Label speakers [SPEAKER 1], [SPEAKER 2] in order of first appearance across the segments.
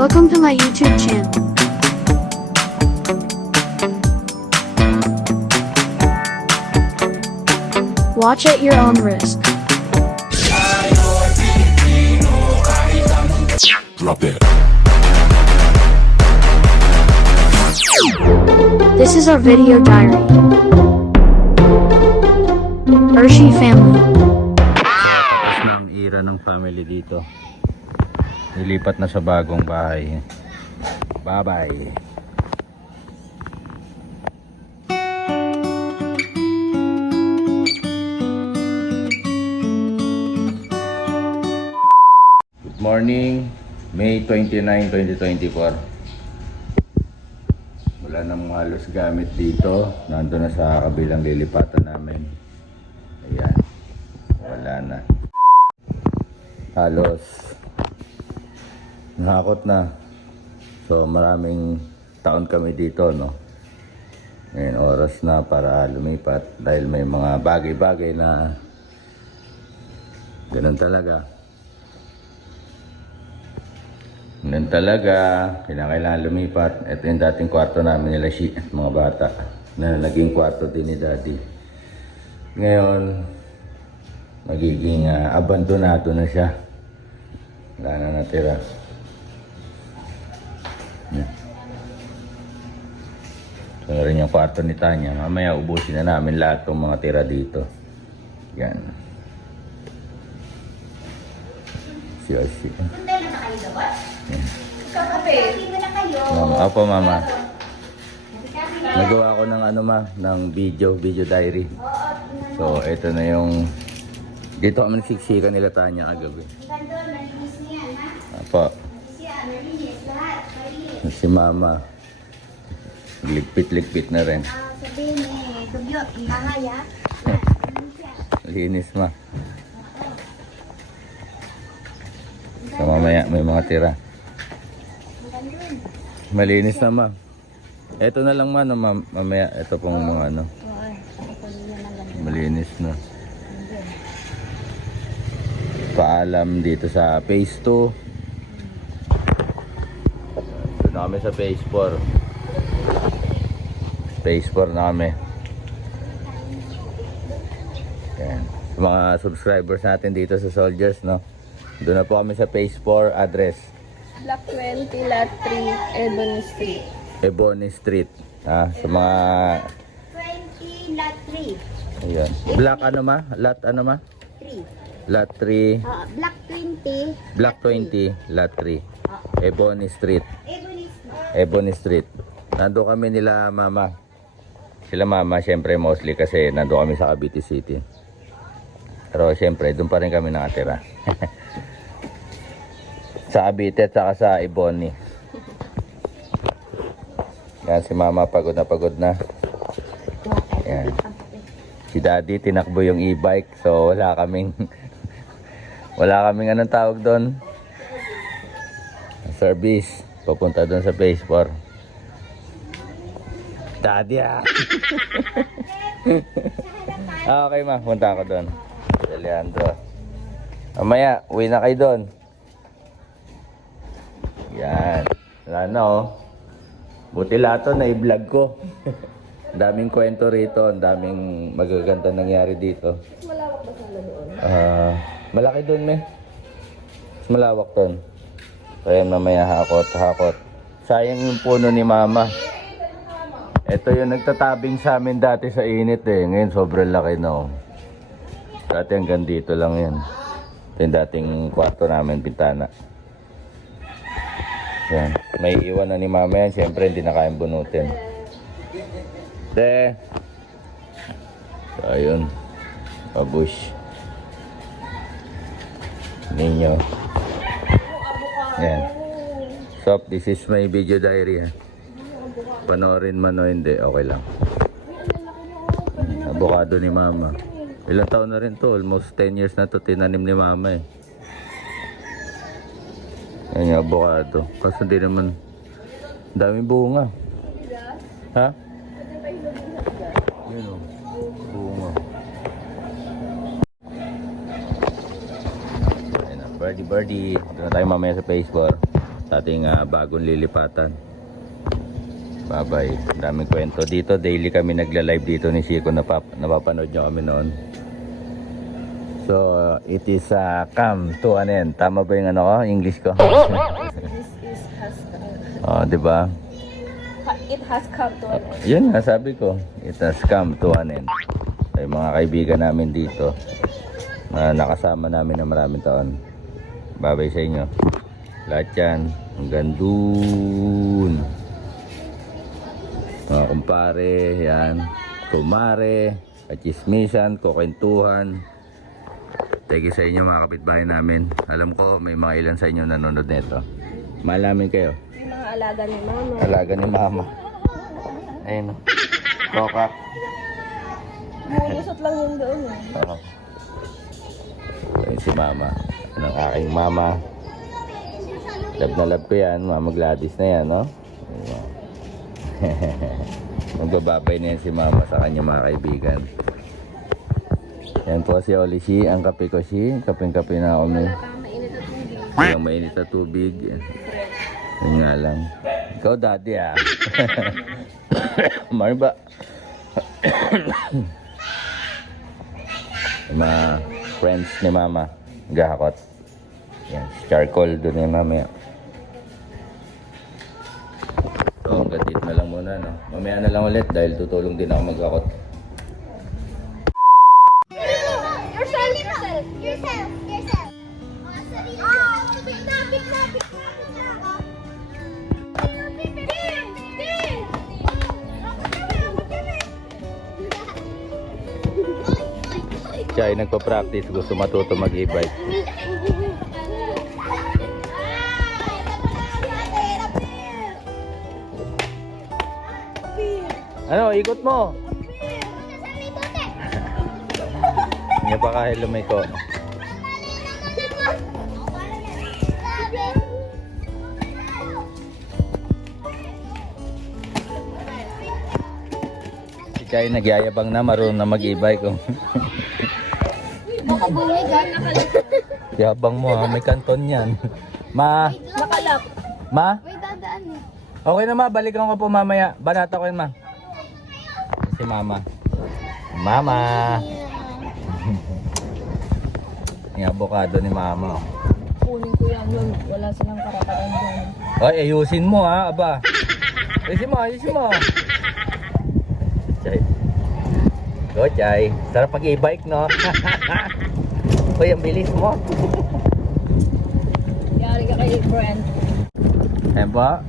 [SPEAKER 1] Welcome to my YouTube channel. Watch at your own risk.
[SPEAKER 2] Drop that.
[SPEAKER 1] This is our video diary. Hershey family.
[SPEAKER 3] Tapos na ira ng family dito. Nilipat na sa bagong bahay. Bye-bye. Good morning, May 29, 2024. Wala nang halos gamit dito. Nando na sa kabilang lilipatan namin. Ayan. Wala na. Halos nakakot na. So maraming taon kami dito, no? Ngayon oras na para lumipat dahil may mga bagay-bagay na ganun talaga. Ganun talaga, kinakailangan lumipat. Ito yung dating kwarto namin nila si at mga bata na naging kwarto din ni daddy. Ngayon, magiging ah, abandonado na siya. Wala na natira. Ito na rin yung kwarto ni Tanya. Mamaya ubusin na namin lahat ng mga tira dito. Yan. Si Oshi.
[SPEAKER 4] Punta na kayo doon? Kakape. Mo na kayo.
[SPEAKER 3] Mama, opo mama. Nagawa ko ng ano ma, ng video, video diary. So, ito na yung dito kami nagsiksikan nila Tanya kagabi.
[SPEAKER 4] Ganda, nalinis niya, ha?
[SPEAKER 3] Apo,
[SPEAKER 4] Siya, nalinis lahat. Malinis.
[SPEAKER 3] si mama. Ligpit-ligpit na rin.
[SPEAKER 4] Ah, sabihin eh, dugyot, ang bahay, siya.
[SPEAKER 3] Linis ma. So, mamaya may mga tira. Malinis na ma. Ito na lang ma, no, ma- mamaya ito pong mga ano, malinis na. Paalam dito sa phase 2. Ito na kami sa phase 4. Phase 4 na kami. Yan. Sa mga subscribers natin dito sa Soldiers, no? Doon na po kami sa phase 4 address.
[SPEAKER 5] Block 20, Lot 3, Ebony Street.
[SPEAKER 3] Ebony Street. Ha? Sa mga...
[SPEAKER 4] 20, lot 3.
[SPEAKER 3] Ayan. Black ano ma? Lot ano ma?
[SPEAKER 4] 3.
[SPEAKER 3] Lot 3.
[SPEAKER 4] Ah, block 20.
[SPEAKER 3] Black 20. Lot 3. Ebony Street.
[SPEAKER 4] Ebony's
[SPEAKER 3] Ebony Street. Nando kami nila mama. Sila mama, syempre mostly kasi nando kami sa Cavite City. Pero syempre, doon pa rin kami nakatira. sa Cavite at saka sa Ebony. Yan, si mama pagod na pagod na. Yan. Si daddy tinakbo yung e-bike so wala kaming wala kaming anong tawag doon service papunta doon sa phase 4 daddy ah okay ma punta ako doon Leandro mamaya uwi na kayo doon yan wala na oh buti lahat to na i-vlog ko Ang daming kwento rito, ang daming magaganda nangyari dito.
[SPEAKER 5] Malawak ba sila doon?
[SPEAKER 3] Ah, malaki doon, me. Malawak doon. Kaya mamaya hakot, hakot. Sayang yung puno ni mama. Ito yung nagtatabing sa amin dati sa init eh. Ngayon sobrang laki na oh. Dati hanggang dito lang yan. Ito yung dating kwarto namin, pintana. Yan. May iwan na ni mama yan. Siyempre hindi na kayang bunutin. De. So, ayun. Pabush. Ninyo. Yan. So, this is my video diary. Ha. Panoorin man o hindi, okay lang. Abogado ni mama. Ilang taon na rin to, almost 10 years na to tinanim ni mama eh. Yan yung abogado. Kasi hindi naman, daming bunga. Ha? Yun o, bunga. Ayun na, birdie birdie. Doon na tayo mamaya sa Facebook. sa ating ah, bagong lilipatan. Bye-bye. Ang Daming kwento dito. Daily kami nagla-live dito ni Chico. Napap napapanood nyo kami noon. So, it is uh, come to an end. Tama ba yung ano ko? English ko?
[SPEAKER 5] This is has
[SPEAKER 3] oh, di ba?
[SPEAKER 5] it has come to an end.
[SPEAKER 3] Yun nga sabi ko. It has come to an end. Ay mga kaibigan namin dito na nakasama namin na maraming taon. Babay sa inyo. Lahat yan. Hanggang dun. Mga kumpare, yan. Kumare, kachismisan, kukwentuhan. Thank you sa inyo mga kapitbahay namin. Alam ko may mga ilan sa inyo nanonood nito. Malamin kayo.
[SPEAKER 5] Yung mga alaga ni mama.
[SPEAKER 3] Alaga ni mama. Ayun. Koka.
[SPEAKER 5] Mulusot lang yung doon eh.
[SPEAKER 3] Oo. Ayun si mama. Ang aking mama. Love na love ko yan. Mama Gladys na yan, no? Magbababay na yan si mama sa kanya mga kaibigan. Yan po si Olishi, ang kape ko si. Kapeng-kape na ako may.
[SPEAKER 5] Parang mainit at hindi.
[SPEAKER 3] Yung mainit na tubig. Yun nga lang. Ikaw daddy ah. Mari ba? Yung mga friends ni mama. Gahakot. Yan. Charcoal doon ni mama. Na. No? Mamaya na lang ulit dahil tutulong din ako magkakot.
[SPEAKER 4] Yourself, yourself, yourself, yourself. Bigla. ah. Bim, bim, bim. Ako kami, ako kami.
[SPEAKER 3] Siya ay nagpa-practice. Gusto matuto mag-e-bike. Ano, ikot mo. Hindi pa kahit lumiko. Si Chay nagyayabang na marunong na mag-e-bike. Oh. Yabang mo ha, may kanton yan. Ma,
[SPEAKER 5] Nakalak.
[SPEAKER 3] ma,
[SPEAKER 4] May dadaan
[SPEAKER 3] okay na ma, balikan ko po mamaya. Banata ko yun ma. Si mama. Mama. Yung avocado ni mama. oh.
[SPEAKER 5] Kunin ko yan yun. Wala silang karapatan dyan.
[SPEAKER 3] Ay, ayusin mo ha, aba. Ayusin mo, ayusin mo. Chay. Go, Chay. Sarap pag e-bike, no? Uy, ang bilis mo.
[SPEAKER 5] Yari ka kay Brent.
[SPEAKER 3] Ayan ba?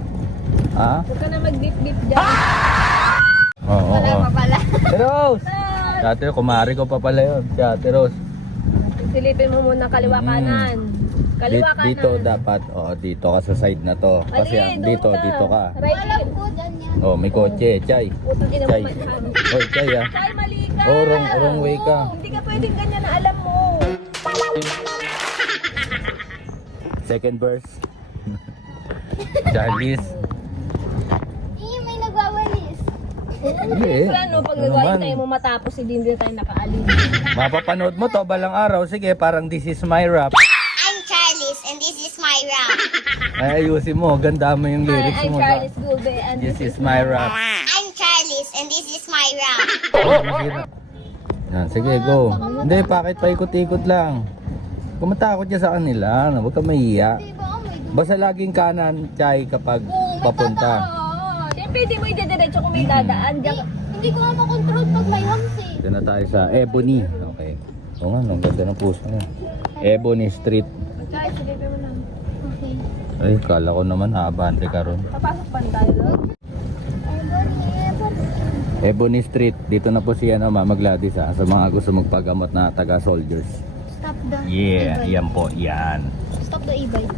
[SPEAKER 3] Ha?
[SPEAKER 5] Huwag ka na mag-dip-dip dyan.
[SPEAKER 3] Oo, oo,
[SPEAKER 4] Wala
[SPEAKER 3] oo.
[SPEAKER 4] pa pala.
[SPEAKER 3] Ate Rose! Si Ate, kumari ko pa pala yun. Si Ate Rose.
[SPEAKER 5] Silipin mo muna kaliwa
[SPEAKER 3] Mm.
[SPEAKER 5] kanan. Kaliwa
[SPEAKER 3] Di-
[SPEAKER 5] kanan.
[SPEAKER 3] Dito dapat, oh, dito ka sa side na to. Kasi
[SPEAKER 5] Ali,
[SPEAKER 3] ah,
[SPEAKER 5] doon
[SPEAKER 3] dito, dito ka.
[SPEAKER 5] Right
[SPEAKER 4] Alam ko, dyan yan.
[SPEAKER 3] Oh, may kotse, Chay.
[SPEAKER 5] Ina mo
[SPEAKER 3] Chay.
[SPEAKER 5] man.
[SPEAKER 3] Oh, Chay ah.
[SPEAKER 5] Chay, mali ka.
[SPEAKER 3] Oh, wrong, wrong way ka.
[SPEAKER 5] Oo, Hindi ka pwedeng ganyan na alam mo.
[SPEAKER 3] Second verse. Charlies.
[SPEAKER 4] Eh, may nagwawalis.
[SPEAKER 3] Hindi.
[SPEAKER 5] Plano, pag
[SPEAKER 3] Ano naman?
[SPEAKER 5] tayo mo matapos, hindi din tayo nakaalis.
[SPEAKER 3] Mapapanood mo to balang araw. Sige, parang this is my rap.
[SPEAKER 4] I'm Charles, and this is my rap.
[SPEAKER 3] Ay, ayusin mo. Ganda mo yung
[SPEAKER 5] Hi,
[SPEAKER 3] lyrics
[SPEAKER 5] I'm
[SPEAKER 3] mo.
[SPEAKER 5] Charles Gulbe and
[SPEAKER 3] This is my rap.
[SPEAKER 4] I'm Charles, and this is my rap.
[SPEAKER 3] Oh, masira. Yan, sige, go. Hindi, bakit paikot-ikot lang? Kumatakot niya sa kanila. Huwag ka mahiya.
[SPEAKER 4] Oh.
[SPEAKER 3] Basta laging kanan, Chay, kapag papunta.
[SPEAKER 5] Oo, Hindi mo idediretso kung may dadaan. Diyan
[SPEAKER 4] Hindi ko nga makontrol pag may hams eh.
[SPEAKER 3] Dito na tayo sa Ebony. Okay. Oo nga, ang ganda ng puso niya. Ebony Street.
[SPEAKER 5] Chay, silipin mo lang.
[SPEAKER 4] Okay.
[SPEAKER 3] Ay, kala ko naman abante ka ron.
[SPEAKER 5] Papasok pa rin tayo doon.
[SPEAKER 4] Ebony, ebony.
[SPEAKER 3] Ebony Street. Dito na po siya, no, Mama Gladys, ha, sa mga gusto magpagamot na taga-soldiers.
[SPEAKER 4] Stop the
[SPEAKER 3] Yeah, yan po, yan.
[SPEAKER 4] Stop the e-bike.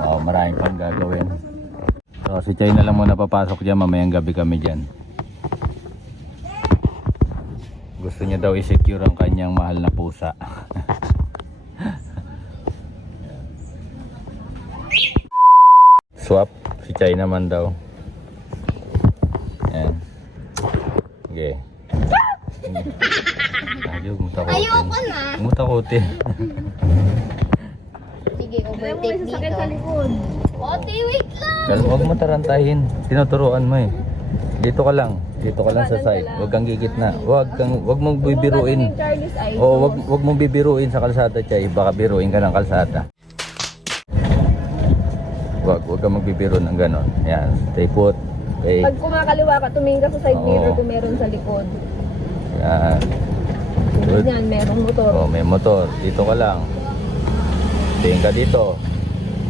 [SPEAKER 3] Oh, maraming pang gagawin. So, si Chay na lang muna papasok dyan. Mamayang gabi kami dyan. Gusto niya daw i-secure ang kanyang mahal na pusa. Swap. Si Chay naman daw. Yan. Okay. Ayaw, mutakotin.
[SPEAKER 4] Ayoko na.
[SPEAKER 3] Mutakotin.
[SPEAKER 4] Sige, okay. double
[SPEAKER 5] Ayaw mo sa
[SPEAKER 4] dito.
[SPEAKER 5] likod.
[SPEAKER 4] Ate, wait lang!
[SPEAKER 3] Dal- Huwag mo tarantahin. Tinuturuan mo eh. Dito ka lang. Dito ka lang sa side. Huwag kang gigit na. Huwag kang huwag mong bibiruin. Oo, wag wag mong bibiruin sa kalsada, Chay. Baka biruin ka ng kalsada. Wag, wag kang magbibiro ng ganon. Yan, stay put. Okay.
[SPEAKER 5] Pag kumakaliwa ka, tumingin ka sa side
[SPEAKER 3] Oo.
[SPEAKER 5] mirror kung meron sa likod.
[SPEAKER 3] Yan. Good.
[SPEAKER 5] Yan, merong motor.
[SPEAKER 3] Oh, may motor. Dito ka lang. Tingin ka dito.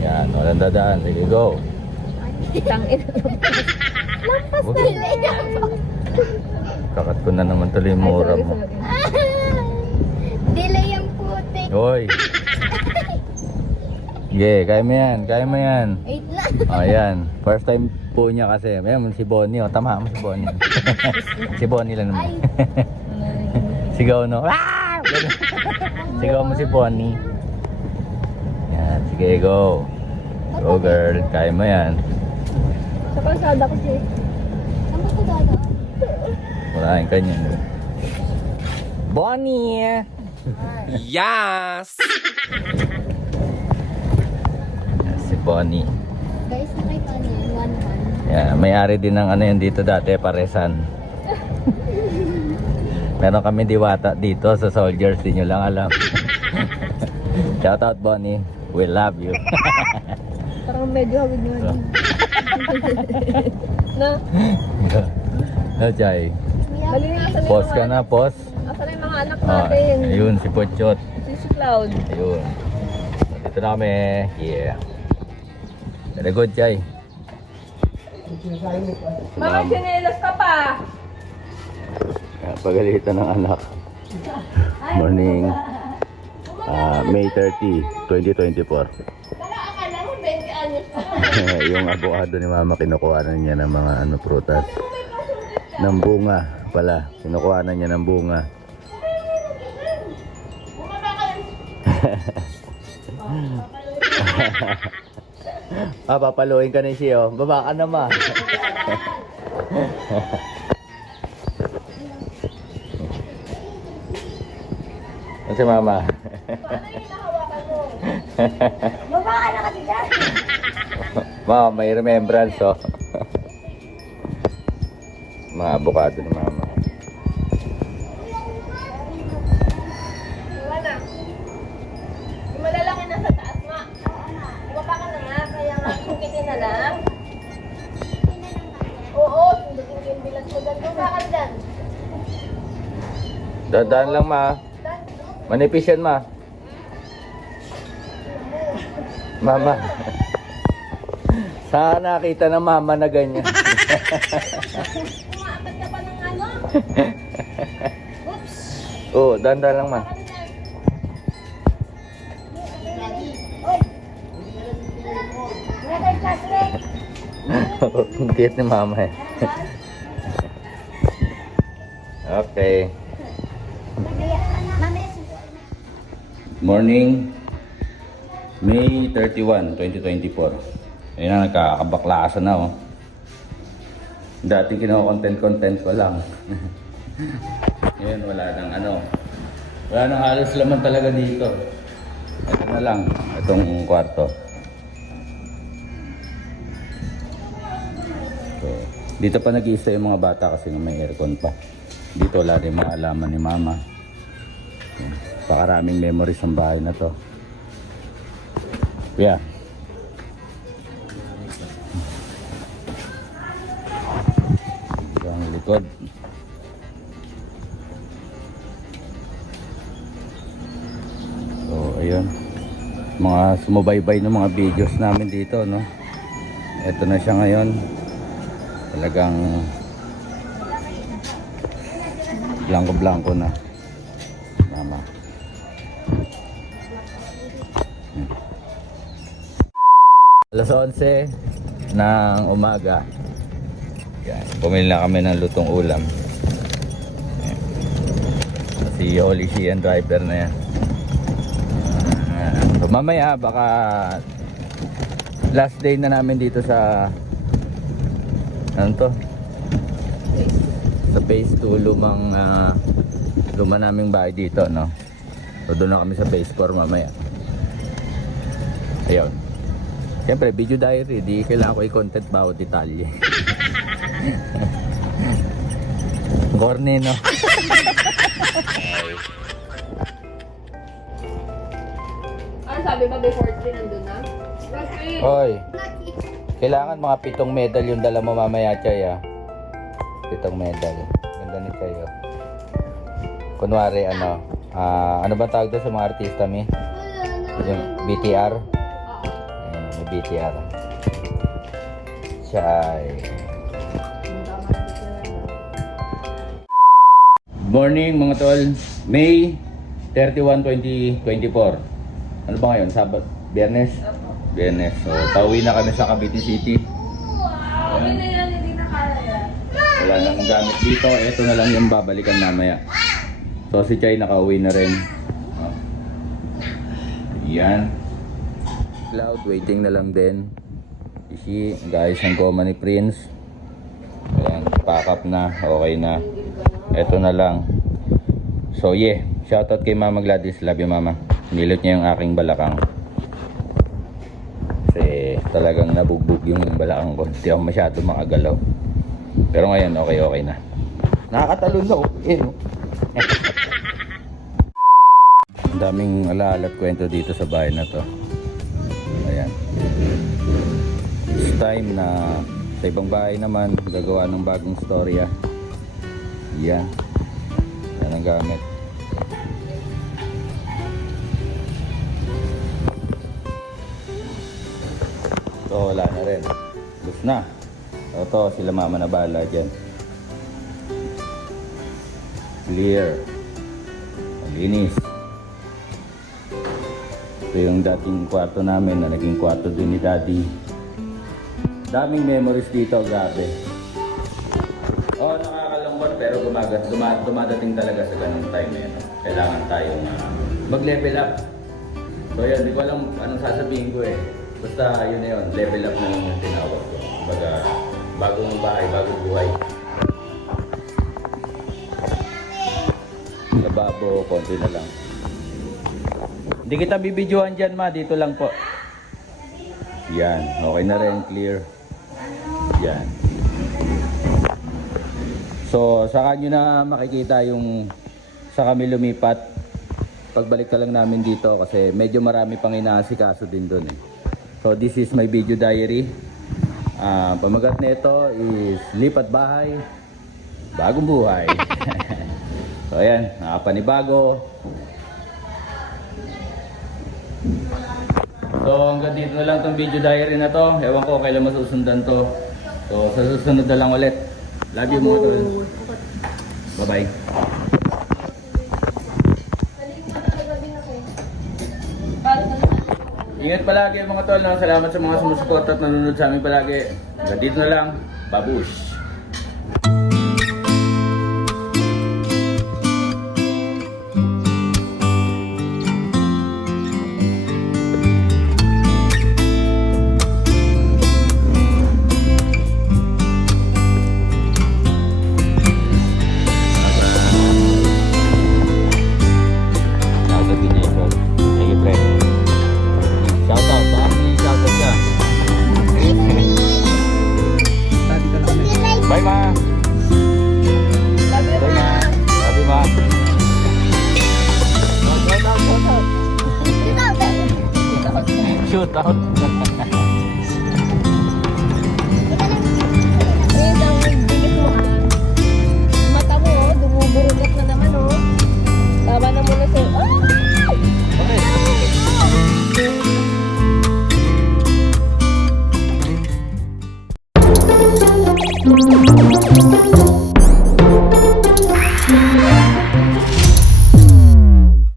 [SPEAKER 3] Yan, walang dadaan. Sige, go.
[SPEAKER 5] Tangin.
[SPEAKER 3] Wag,
[SPEAKER 4] Delay ako.
[SPEAKER 3] kakat ko na naman tuloy yung mura mo.
[SPEAKER 4] Delay ang putik.
[SPEAKER 3] Hoy! Sige, kaya mo yan. Kaya mo yan.
[SPEAKER 4] Wait lang.
[SPEAKER 3] Oh, yan. First time po niya kasi. Ayan, si Bonnie. Oh, tama mo si Bonnie. si Bonnie lang naman. Sigaw, no? Ah! Sigaw mo si Bonnie. Yan, sige, go. Go, girl. Kaya mo yan.
[SPEAKER 5] Sa kalsada kasi.
[SPEAKER 4] Saan ba ito dadaan?
[SPEAKER 3] Wala yung kanya. Bonnie!
[SPEAKER 2] Yes!
[SPEAKER 3] Si Bonnie.
[SPEAKER 4] Guys, nakita niyo yung one-one.
[SPEAKER 3] Yan, may-ari din ng ano yan dito dati, paresan. Meron kami diwata dito sa soldiers, di nyo lang alam. Shout out Bonnie, we love you.
[SPEAKER 5] Parang medyo hawig.
[SPEAKER 3] So.
[SPEAKER 5] na?
[SPEAKER 3] no, Chay?
[SPEAKER 5] Na yung
[SPEAKER 3] Pause ka na, pause.
[SPEAKER 5] Asan yung mga anak
[SPEAKER 3] Ah,
[SPEAKER 5] natin?
[SPEAKER 3] ayun, si Pochot.
[SPEAKER 5] Si si Cloud.
[SPEAKER 3] Ayun. Dito na kami. Yeah. Very good, Chay.
[SPEAKER 5] Mama, sinelas ka pa!
[SPEAKER 3] Pagalitan ng anak. Morning. ah, May 30, 2024.
[SPEAKER 5] akala mo 20 anyos pa.
[SPEAKER 3] yung abogado ni mama kinukuhanan niya ng mga ano prutas ng bunga pala kinukuhanan niya ng bunga ah papaluin ka ni siya oh. baba ka na ma Ano si mama?
[SPEAKER 4] Baba ka na kasi.
[SPEAKER 3] Mama, may remembrance, oh. Mga abogado ni mama.
[SPEAKER 5] Malalaki na sa taas, ma. Bumaba ka na nga, kaya nga, sukitin na lang. Oo, ko yung dyan. Bumaba ka dyan.
[SPEAKER 3] Dadaan lang, ma. Manipis yan, ma. Mama. Sana nakita ng mama na ganyan.
[SPEAKER 5] Umaapat ka pa ng ano?
[SPEAKER 3] Oo, oh, dandan lang, ma.
[SPEAKER 4] Brother Patrick.
[SPEAKER 3] Ang cute ni mama eh. okay. Morning, May 31, 2024. Ayun na, nagkakabaklasan na oh. Dati kino-content-content ko lang. Ngayon wala nang ano. Wala nang halos laman talaga dito. Ito na lang, itong kwarto. So, dito pa nag-iisa yung mga bata kasi may aircon pa. Dito wala rin mga alaman ni mama. Pakaraming memories ang bahay na to. Yeah. Likod. So, ayun. Mga sumubaybay ng mga videos namin dito, no? Ito na siya ngayon. Talagang blanco-blanco na. Mama. Alas 11 ng umaga. Yan. Pumili na kami ng lutong ulam. Yan. Si Holy Sheehan driver na yan. Ah, so mamaya baka last day na namin dito sa ano to? Sa phase 2 lumang ah, luma naming bahay dito no. So doon na kami sa phase 4 mamaya. Ayun. Siyempre, video diary, di kailangan ko i-content bawat detalye. Corny, no?
[SPEAKER 5] Ano sabi ba before 3 nandun na?
[SPEAKER 3] Hoy, kailangan mga pitong medal yung dala mo mamaya, Chay, ah. Pitong medal. Ganda ni Chay, oh. Kunwari, ano, ah, ano ba tawag doon sa mga artista, mi? Yung BTR? Ayan, may BTR. Chay. Morning mga tol. May 31, 2024. Ano ba ngayon? Sabat? Biyernes? Biyernes. So, pauwi na kami sa Cavite City. Ayan. Wala nang gamit dito. Ito na lang yung babalikan mamaya. So, si Chay nakauwi na rin. Oh. Yan. Cloud, waiting na lang din. Ishi, guys, ang goma ni Prince. Ayan, pack up na. Okay na. Ito na lang. So yeah, shoutout kay Mama Gladys. Love you Mama. Nilot niya yung aking balakang. Kasi talagang nabugbog yung balakang ko. Hindi ako masyado makagalaw. Pero ngayon, okay, okay na. Nakakatalon na, okay. no? Ang daming alaala at kwento dito sa bahay na to. Ayan. It's time na sa ibang bahay naman gagawa ng bagong storya. Yan. Yan ang gamit. Ito, wala na rin. Bus na. Ito, sila mama na bala dyan. Clear. Malinis. Ito yung dating kwarto namin na naging kwarto din ni daddy. Daming memories dito, grabe. Oo, oh, nakakalungkot pero gumagat, duma, dumadating talaga sa ganung time na yun. Kailangan tayong ah, mag-level up. So yun, di ko alam anong sasabihin ko eh. Basta yun na yun, level up na yung tinawag ko. Baga, bagong bahay, bagong buhay. Lababo, konti na lang. Hindi kita bibidyohan dyan ma, dito lang po. Yan, okay na rin, clear. Yan. So, saka nyo na makikita yung sa kami lumipat. Pagbalik ka lang namin dito kasi medyo marami pang inaasikaso din doon eh. So, this is my video diary. Ah, pamagat nito is lipat bahay, bagong buhay. so, ayan, nakapanibago. So, hanggang dito na lang tong video diary na to. Ewan ko kailan masusundan to. So, sa susunod na lang ulit. Love you mga tol. Bye-bye. Ingat palagi mga tol. Salamat sa mga sumusuporta at nanonood sa amin palagi. Hanggang dito na lang. Babush! Ma. Love you, Ma. Love you, Ma. Shout out, shout out. Shoot out. Mata
[SPEAKER 5] mo,
[SPEAKER 3] oh. dumuburugat na naman, oh. Tama na muna sa